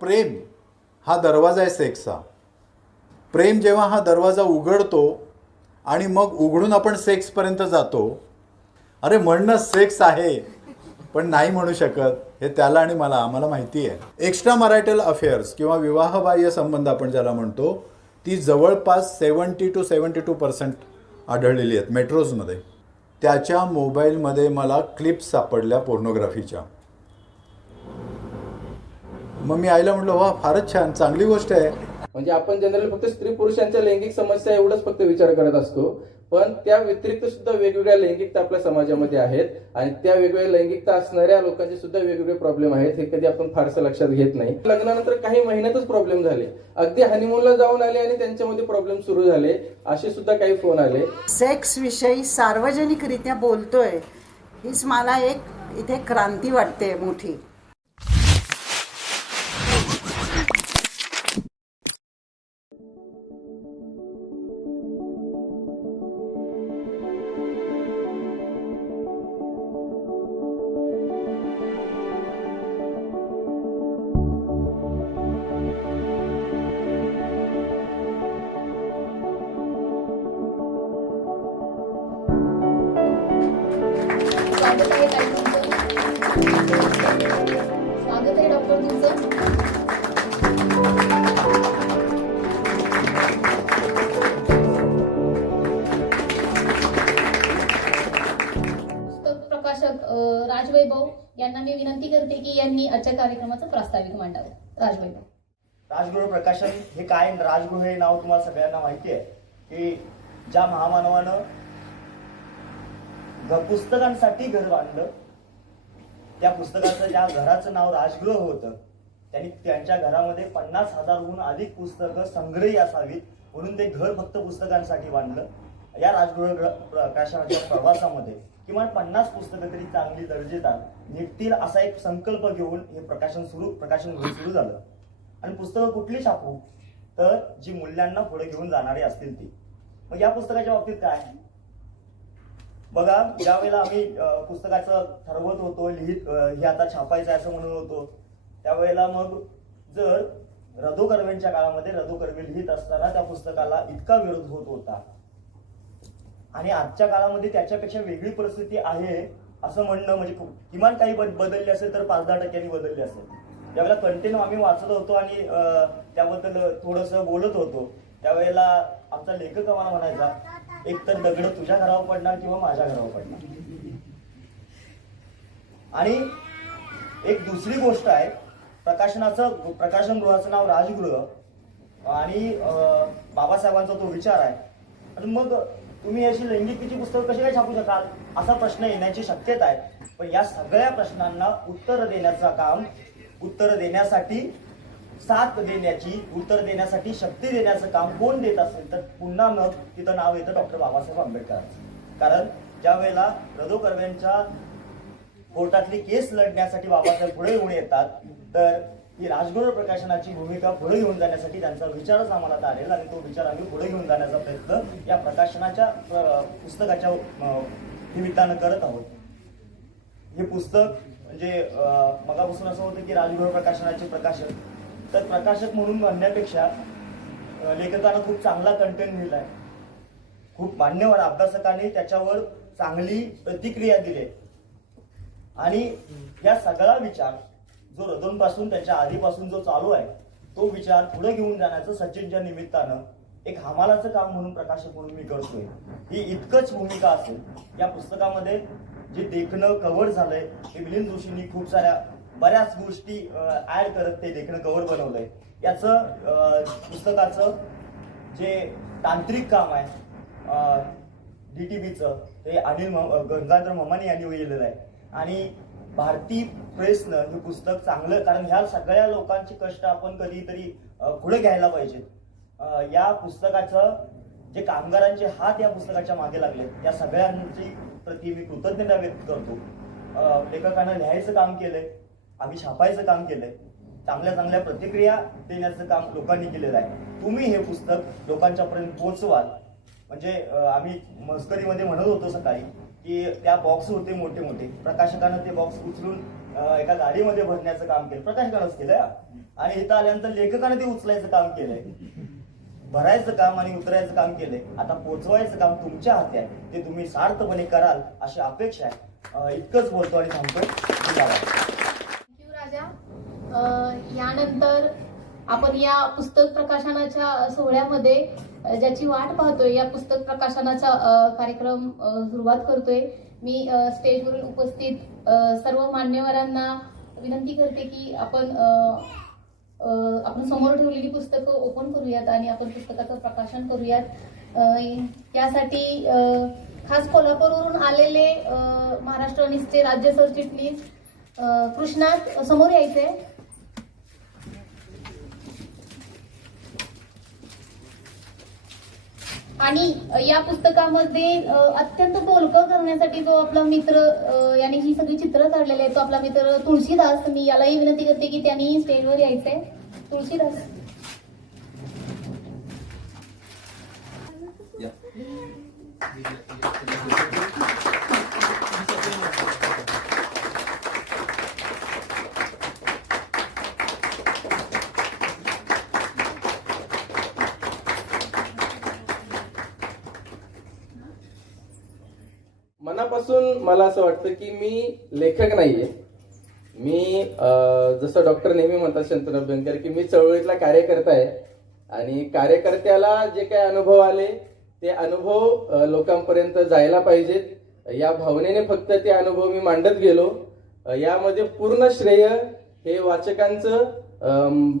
प्रेम हा दरवाजा आहे सेक्सचा. प्रेम जेव्हा हा दरवाजा उघडतो आणि मग उघडून आपण सेक्सपर्यंत जातो. अरे म्हणणं सेक्स आहे पण नाही म्हणू शकत हे त्याला आणि आम्हाला माहिती आहे. एक्स्ट्रा मॅरिटल अफेअर्स किंवा विवाहबाह्य संबंध आपण ज्याला म्हणतो ती जवळपास 70 to 72% आढळलेली आहेत मेट्रोजमध्ये. त्याच्या मोबाईलमध्ये मला क्लिप्स सापडल्या पोर्नोग्राफीच्या. मग मी आईला म्हटलं वा फारच छान, चांगली गोष्ट आहे. म्हणजे आपण जनरली फक्त स्त्री पुरुषांच्या लैंगिक समस्या एवढंच फक्त विचार करत असतो, पण त्या व्यतिरिक्त सुद्धा वेगवेगळ्या लैंगिकता आपल्या समाजामध्ये आहेत आणि त्या वेगवेगळ्या लैंगिकता असणाऱ्या लोकांचे सुद्धा वेगवेगळे प्रॉब्लेम आहेत. हे कधी आपण फारसं लक्षात घेत नाही. लग्नानंतर काही महिन्यातच प्रॉब्लेम झाले, अगदी हनीमूनला जाऊन आले आणि त्यांच्यामध्ये प्रॉब्लेम सुरू झाले, असे सुद्धा काही फोन आले. सेक्स विषयी सार्वजनिकरित्या बोलतोय हीच मला एक इथे क्रांती वाटते मोठी. स्वागत आहे ताई तुमचं. स्वागत आहे डॉक्टर तुमचं. पुस्तक प्रकाशक राजवैभव यांना मी विनंती करते की यांनी आजच्या कार्यक्रमाचं प्रास्ताविक मांडावं. राजवैभव. राजगृह प्रकाशन हे काय? राजगृह हे नाव तुम्हाला सगळ्यांना माहिती आहे की ज्या महामानवानं पुस्तकांसाठी घर बांधलं, त्या पुस्तकाचं ज्या घराचं नाव राजगृह होतं, त्यांनी त्यांच्या घरामध्ये 50,000हून अधिक पुस्तकं संग्रही असावीत म्हणून ते घर फक्त पुस्तकांसाठी बांधलं. या राजगृह प्रकाशनाच्या प्रवासामध्ये किमान 50 पुस्तकं तरी चांगली दर्जेदार निघतील असा एक संकल्प घेऊन हे प्रकाशन सुरू झालं. आणि पुस्तकं कुठली छापू? तर जी मूल्यांना पुढे घेऊन जाणारी असतील ती. मग या पुस्तकाच्या बाबतीत काय बघा, ज्यावेळेला आम्ही पुस्तकाचं ठरवत होतो, हे आता छापायचं असं म्हणत होतो, त्यावेळेला मग जर रदो कर्वेंच्या काळामध्ये रदो कर्वे लिहित असताना त्या पुस्तकाला इतका विरोध होत होता आणि आजच्या काळामध्ये त्याच्यापेक्षा वेगळी परिस्थिती आहे असं म्हणणं म्हणजे किमान काही बदलली असेल तर 5-10% बदलली असेल. ज्यावेळेला कंटेंट आम्ही वाचत होतो आणि त्याबद्दल थोडंसं बोलत होतो, त्यावेळेला आमचा लेखक आम्हाला म्हणायचा एक तर दगड तुझ्या घरावर पडणार किंवा माझ्या घरावर पडणार. आणि एक दुसरी गोष्ट आहे, प्रकाशन गृहाचं नाव राजगृह आणि बाबासाहेबांचा तो विचार आहे. आणि मग तुम्ही अशी लैंगिकतेची पुस्तकं कशी काय छापू शकाल असा प्रश्न येण्याची शक्यता आहे. पण या सगळ्या प्रश्नांना उत्तर देण्यासाठी साथ देण्याची, उत्तर देण्यासाठी शक्ती देण्याचं काम कोण देत असेल तर पुन्हा मग तिथं नाव येतं डॉक्टर बाबासाहेब आंबेडकरांचं. कारण ज्या वेळेला रदो कर्वेंच्या कोर्टातली केस लढण्यासाठी बाबासाहेब पुढे येऊन येतात, तर ही राजगृह प्रकाशनाची भूमिका पुढे घेऊन जाण्यासाठी त्यांचा विचारच आम्हाला तारेल आणि तो विचार आम्ही पुढे घेऊन जाण्याचा प्रयत्न या प्रकाशनाच्या पुस्तकाच्या निमित्तानं करत आहोत. हे पुस्तक म्हणजे मगापासून असं होतं की राजगृह प्रकाशनाचे प्रकाशक, तर प्रकाशक म्हणून म्हणण्यापेक्षा लेखकानं खूप चांगला कंटेंट लिहिलाय, खूप मान्यवर अभ्यासकांनी त्याच्यावर चांगली प्रतिक्रिया दिली आणि या सगळा विचार जो रदोंपासून त्याच्या आधीपासून जो चालू आहे तो विचार पुढे घेऊन जाण्याचं सचिनच्या निमित्तानं एक हमालाचं काम म्हणून प्रकाशक म्हणून मी करतोय. ही इतकंच भूमिका असेल. या पुस्तकामध्ये जे देखणं कव्हर झालंय ते मिलिंद जोशींनी खूप बऱ्याच गोष्टी ऍड करत ते देखणं कव्हर बनवलंय. याचं पुस्तकाचं जे तांत्रिक काम आहे DTPचं ते अनिल गंगाधर ममानी यांनी केलेलं आहे. आणि भारती प्रेसनं हे पुस्तक चांगलं, कारण ह्या सगळ्या लोकांचे कष्ट आपण कधीतरी पुढे घ्यायला पाहिजेत. या पुस्तकाचं जे कामगारांचे हात या पुस्तकाच्या मागे लागले त्या सगळ्यांची प्रति मी कृतज्ञता व्यक्त करतो. लेखकानं लिहायचं काम केलंय, आम्ही छापायचं काम केलंय, चांगल्या चांगल्या प्रतिक्रिया देण्याचं काम लोकांनी केलेलं आहे. तुम्ही हे पुस्तक लोकांच्यापर्यंत पोहोचवाल. म्हणजे आम्ही मस्करीमध्ये म्हणत होतो सकाळी की त्या बॉक्स होते मोठे मोठे, प्रकाशकानं ते बॉक्स उचलून एका गाडीमध्ये भरण्याचं काम केलं, प्रकाशकानंच केलंय हा. आणि इथं आल्यानंतर लेखकाने ते उचलायचं काम केलंय, भरायचं काम आणि उतरायचं काम केलंय. आता पोचवायचं काम तुमच्या हाती आहे, ते तुम्ही सार्थपणे कराल अशी अपेक्षा आहे. इतकंच बोलतो आणि थांबतो. धन्यवाद. थँक्यू राजा. यानंतर आपण या पुस्तक प्रकाशनाच्या सोहळ्यामध्ये ज्याची वाट पाहतोय, या पुस्तक प्रकाशनाचा कार्यक्रम सुरुवात करतोय. मी स्टेजवरील उपस्थित सर्व मान्यवरांना विनंती करते की आपण समोर ठेवलेली पुस्तकं ओपन करूयात आणि आपण पुस्तकाचं प्रकाशन करूयात. त्यासाठी खास कोल्हापूरवरून आलेले महाराष्ट्र निसचे राज्य सरचिटणीस कृष्णात समोर यायचे. आणि या पुस्तकामध्ये अत्यंत बोलकं करण्यासाठी जो आपला मित्र याने ही सगळी चित्र काढलेली आहे, तो आपला मित्र तुळशीदास. मी यालाही विनंती करते की त्यांनी स्टेजवर यायचंय. तुळशीदास. मनापासून मला असं वाटतं की मी लेखक नाहीये. मी जसं डॉक्टर नेहमी म्हणतात शंतनू अभ्यंकर की मी चळवळीतला कार्यकर्ता आहे. आणि कार्यकर्त्याला जे काही अनुभव आले ते अनुभव लोकांपर्यंत जायला पाहिजेत, या भावनेने फक्त ते अनुभव मी मांडत गेलो. यामध्ये पूर्ण श्रेय हे वाचकांचं,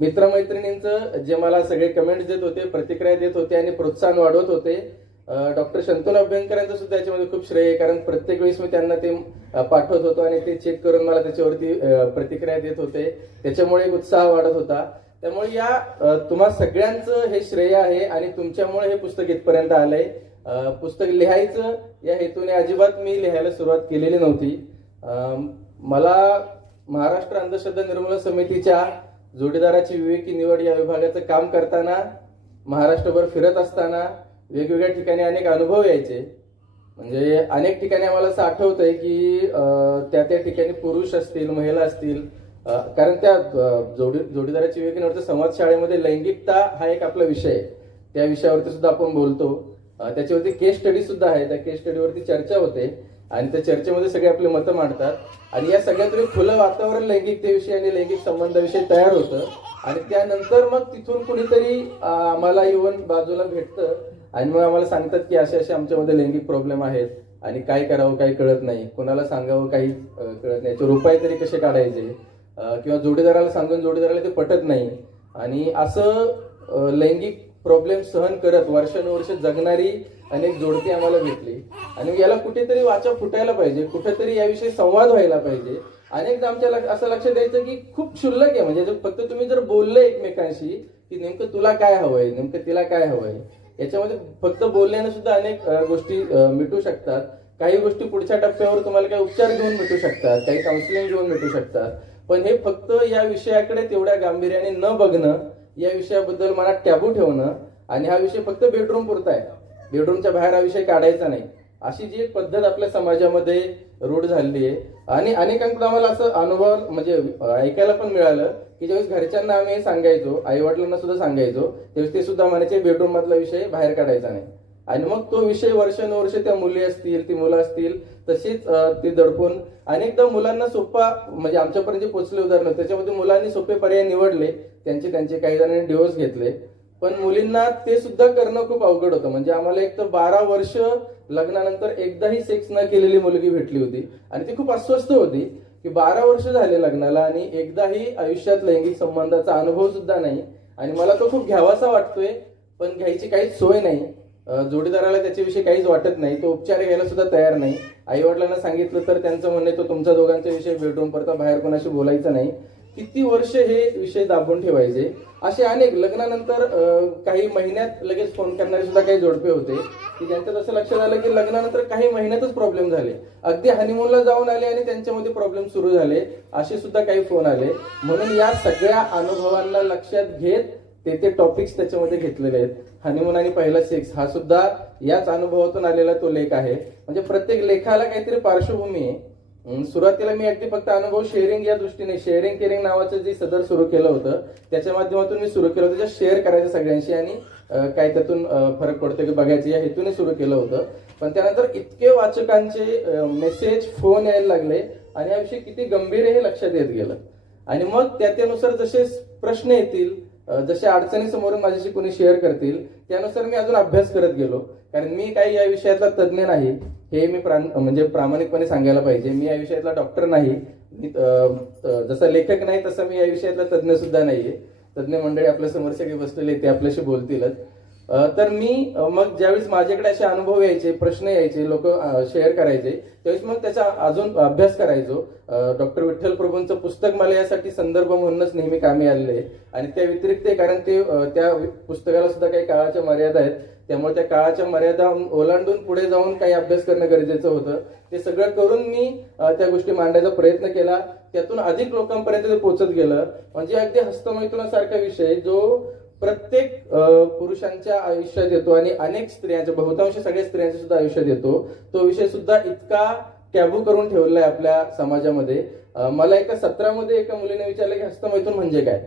मित्रमैत्रिणींचं, जे मला सगळे कमेंट्स देत होते, प्रतिक्रिया देत होते आणि प्रोत्साहन वाढवत होते. डॉक्टर शंतनू अभ्यंकरांचं सुद्धा याच्यामध्ये खूप श्रेय आहे, कारण प्रत्येक वेळेस मी त्यांना ते पाठवत होतो आणि ते चेक करून मला त्याच्यावरती प्रतिक्रिया देत होते. त्याच्यामुळे एक उत्साह वाढत होता. त्यामुळे या तुम्हा सगळ्यांचं हे श्रेय आहे आणि तुमच्यामुळे हे पुस्तक इथपर्यंत आलंय. पुस्तक लिहायचं या हेतूने अजिबात मी लिहायला सुरुवात केलेली नव्हती. मला महाराष्ट्र अंधश्रद्धा निर्मूलन समितीच्या जोडीदाराची विवेकी निवड या विभागाचं काम करताना, महाराष्ट्रभर फिरत असताना वेगवेगळ्या ठिकाणी अनेक अनुभव यायचे. म्हणजे अनेक ठिकाणी आम्हाला असं आठवतंय की त्या ठिकाणी पुरुष असतील, महिला असतील, कारण त्या जोडीदाराची विवेकी निवडच्या संवाद शाळेमध्ये लैंगिकता हा एक आपला विषय आहे. त्या विषयावरती सुद्धा आपण बोलतो. त्याच्यावरती केस स्टडी सुद्धा आहे. त्या केस स्टडीवरती चर्चा होते आणि त्या चर्चेमध्ये सगळे आपले मतं मांडतात. आणि या सगळ्यातून खुलं वातावरण लैंगिकतेविषयी आणि लैंगिक संबंधाविषयी तयार होतं. आणि त्यानंतर मग तिथून कुणीतरी आम्हाला येऊन बाजूला भेटतं आणि मग आम्हाला सांगतात की असे असे आमच्यामध्ये लैंगिक प्रॉब्लेम आहेत आणि काय करावं काही कळत नाही, कोणाला सांगावं काही कळत नाही, याचे उपाय तरी कसे काढायचे, किंवा जोडीदाराला सांगून जोडीदाराला ते पटत नाही. आणि असं लैंगिक प्रॉब्लेम सहन करत वर्षानुवर्ष जगणारी अनेक जोडपी आम्हाला भेटली. आणि याला कुठेतरी वाचा फुटायला पाहिजे, कुठेतरी याविषयी संवाद व्हायला पाहिजे. अनेकदा आमच्या असं लक्षात द्यायचं की खूप क्षुल्लक आहे. म्हणजे फक्त तुम्ही जर बोलले एकमेकांशी की नेमकं तुला काय हवंय, नेमकं तिला काय हवंय, याच्यामध्ये फक्त बोलण्याने सुद्धा अनेक गोष्टी मिटू शकतात. काही गोष्टी पुढच्या टप्प्यावर तुम्हाला काही उपचार घेऊन मिटू शकतात, काही काउन्सिलिंग घेऊन मिटू शकतात. पण हे फक्त या विषयाकडे तेवढ्या गांभीर्याने न बघणं, या विषयाबद्दल मनात टॅबू ठेवणं आणि हा विषय फक्त बेडरूम पुरता आहे, बेडरूमच्या बाहेर हा विषय काढायचा नाही, अशी जी एक पद्धत आपल्या समाजामध्ये रूढ झालेली आहे. आणि अनेकांकडून आम्हाला असं अनुभव म्हणजे ऐकायला पण मिळालं की ज्यावेळेस घरच्यांना आम्ही हे सांगायचो, आई वडिलांना सुद्धा सांगायचो, त्यावेळेस ते सुद्धा म्हणायचे बेडरूम मधला विषय बाहेर काढायचा नाही. आणि मग तो विषय वर्षानुवर्ष त्या मुली असतील, ती मुलं असतील तशीच ती दडपून अनेकदा मुलांना सोपा, म्हणजे आमच्यापर्यंत पोहोचले उदाहरण, त्याच्यामध्ये मुलांनी सोपे पर्याय निवडले, त्यांचे काही जणांनी डिवोर्स घेतले. पण मुलींना ते सुद्धा करणं खूप अवघड होतं. म्हणजे आम्हाला एक तर 12 वर्ष लग्नानंतर एकदाही सेक्स न केलेली मुलगी भेटली होती आणि ती खूप अस्वस्थ होती की 12 वर्ष झाले लग्नाला आणि एकदाही आयुष्यात लैंगिक संबंधाचा अनुभव सुद्धा नाही. आणि मला तो खूप घ्यावासा वाटतोय, पण घ्यायची काहीच सोय नाही. जोडीदाराला त्याच्याविषयी काहीच वाटत नाही, तो उपचार घ्यायला सुद्धा तयार नाही. आई वडिलांना सांगितलं तर त्यांचं म्हणणं तो तुमच्या दोघांच्या विषयी बेडरूम परता बाहेर कोणाशी बोलायचं नाही. किती वर्ष हे विषय दाबून ठेवायचे. असे अनेक लग्नानंतर काही महिन्यात लगेच फोन करणारे सुद्धा काही जोडपे होते की ज्यांच्यात असं लक्षात आलं की लग्नानंतर काही महिन्यातच प्रॉब्लेम झाले, अगदी हनीमूनला जाऊन आले आणि त्यांच्यामध्ये प्रॉब्लेम सुरू झाले, असे सुद्धा काही फोन आले. म्हणून या सगळ्या अनुभवांना लक्षात घेत ते टॉपिक्स त्याच्यामध्ये घेतलेले आहेत. हनीमून आणि पहिला सेक्स हा सुद्धा याच अनुभवातून आलेला तो लेख आहे. म्हणजे प्रत्येक लेखाला काहीतरी पार्श्वभूमी आहे. सुरुवातीला मी अगदी फक्त अनुभव शेअरिंग या दृष्टीने शेअरिंग केअरिंग नावाचं जे सदर सुरू केलं होतं त्याच्या माध्यमातून मी सुरू केलं होतं, जे शेअर करायचं सगळ्यांशी आणि काय त्यातून फरक पडतो की बघायचं या हेतूने सुरू केलं होतं. पण त्यानंतर इतके वाचकांचे मेसेज फोन यायला लागले आणि हा विषय किती गंभीर आहे हे लक्षात येत गेलं. आणि मग त्यानुसार जसे प्रश्न येतील, जसे अडचणी समोरून माझ्याशी कोणी शेअर करतील त्यानुसार मी अजून अभ्यास करत गेलो. कारण मी काही या विषयातला तज्ज्ञ नाही, हे मी म्हणजे प्रामाणिकपणे सांगायला पाहिजे. मी या विषयातला डॉक्टर नाही, जसा लेखक नाही तसा मी या विषयातला तज्ज्ञ सुद्धा नाहीये. तज्ज्ञ मंडळी आपल्या समोर सगळे बसलेले ते आपल्याशी बोलतीलच. तर मी मग ज्यावेळेस माझ्याकडे असे अनुभव यायचे, प्रश्न यायचे, लोक शेअर करायचे, त्यावेळेस मग त्याचा अजून अभ्यास करायचो. डॉक्टर विठ्ठल प्रभूंचं पुस्तक मला यासाठी संदर्भ म्हणूनच नेहमी कामी आलेलं आहे. आणि त्या व्यतिरिक्त कारण ते त्या पुस्तकाला सुद्धा काही काळाच्या मर्यादा आहेत, त्यामुळे त्या काळाच्या मर्यादा ओलांडून पुढे जाऊन काही अभ्यास करणं गरजेचं होतं. ते सगळं करून मी त्या गोष्टी मांडायचा प्रयत्न केला. त्यातून अधिक लोकांपर्यंत ते पोहोचत गेलं. म्हणजे अगदी हस्तमैथुनासारखा विषय जो प्रत्येक पुरुषांच्या आयुष्यात येतो आणि अनेक स्त्रियांच्या, बहुतांश सगळ्या स्त्रियांच्या सुद्धा आयुष्यात येतो, तो विषय सुद्धा इतका टॅबू करून ठेवलेला आहे आपल्या समाजामध्ये. मला एका सत्रामध्ये एका मुलीने विचारलं की हस्तमैथून म्हणजे काय.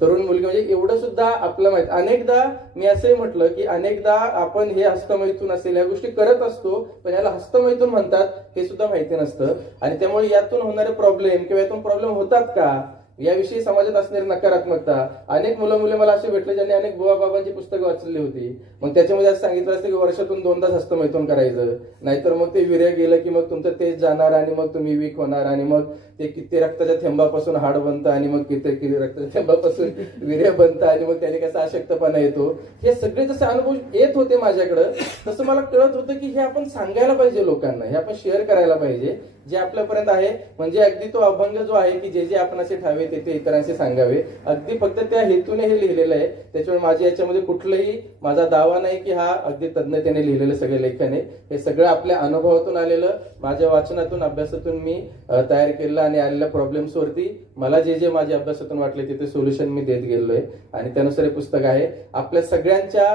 तरुण मुलगी म्हणजे एवढं सुद्धा आपलं माहित. अनेकदा मी असंही म्हटलं की अनेकदा आपण हे हस्तमैथून असेल या गोष्टी करत असतो, पण याला हस्तमैथून म्हणतात हे सुद्धा माहिती नसतं. आणि त्यामुळे यातून होणारे प्रॉब्लेम किंवा यातून प्रॉब्लेम होतात का याविषयी समाजात असणारी नकारात्मकता. अनेक मुलं मुली मला असे भेटले ज्यांनी अनेक बुवा बाबांची पुस्तकं वाचलेली होती. मग त्याच्यामध्ये असं सांगितलं असतं की वर्षातून 2दाच हस्तमैथून करायचं, नाहीतर मग ते वीर्य गेलं की मग तुमचं तेज जाणार आणि मग तुम्ही वीक होणार आणि मग ते किती रक्ताच्या थेंबापासून हाड बनतं आणि मग किती रक्ताच्या थेंबापासून वीर्य बनतं आणि मग त्याने कसा अशक्तपणा येतो. हे सगळे जसे अनुभव येत होते माझ्याकडं, तसं मला कळत होतं की हे आपण सांगायला पाहिजे लोकांना, हे आपण शेअर करायला पाहिजे जे आपल्यापर्यंत आहे. म्हणजे अगदी तो अभंग जो आहे की जे जे आपण असे ठावे ते इतरांशी सांगावे, अगदी फक्त त्या हेतूने हे लिहिलेलं आहे. त्याच्यामुळे माझ्या याच्यामध्ये कुठलंही माझा दावा नाही की हा अगदी तज्ञतेने लिहिलेलं सगळे लेखन आहे. हे सगळं आपल्या अनुभवातून आलेलं, माझ्या वाचनातून अभ्यासातून मी तयार केलेलं आणि आलेल्या प्रॉब्लेम्स वरती मला जे माझ्या अभ्यासातून वाटले तिथे सोल्युशन मी देत गेलोय. आणि त्यानुसार हे पुस्तक आहे. आपल्या सगळ्यांच्या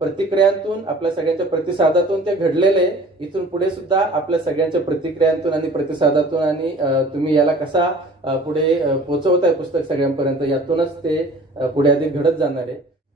प्रतिक्रियांतून, आपल्या सगळ्यांच्या प्रतिसादातून ते घडलेलं आहे. इथून पुढे सुद्धा आपल्या सगळ्यांच्या प्रतिक्रियांतून आणि प्रतिसादातून आणि तुम्ही याला कसा पुढे पोहोचवताय पुस्तक सगळ्यांपर्यंत, यातूनच ते पुढे अधिक घडत जाणार आहे.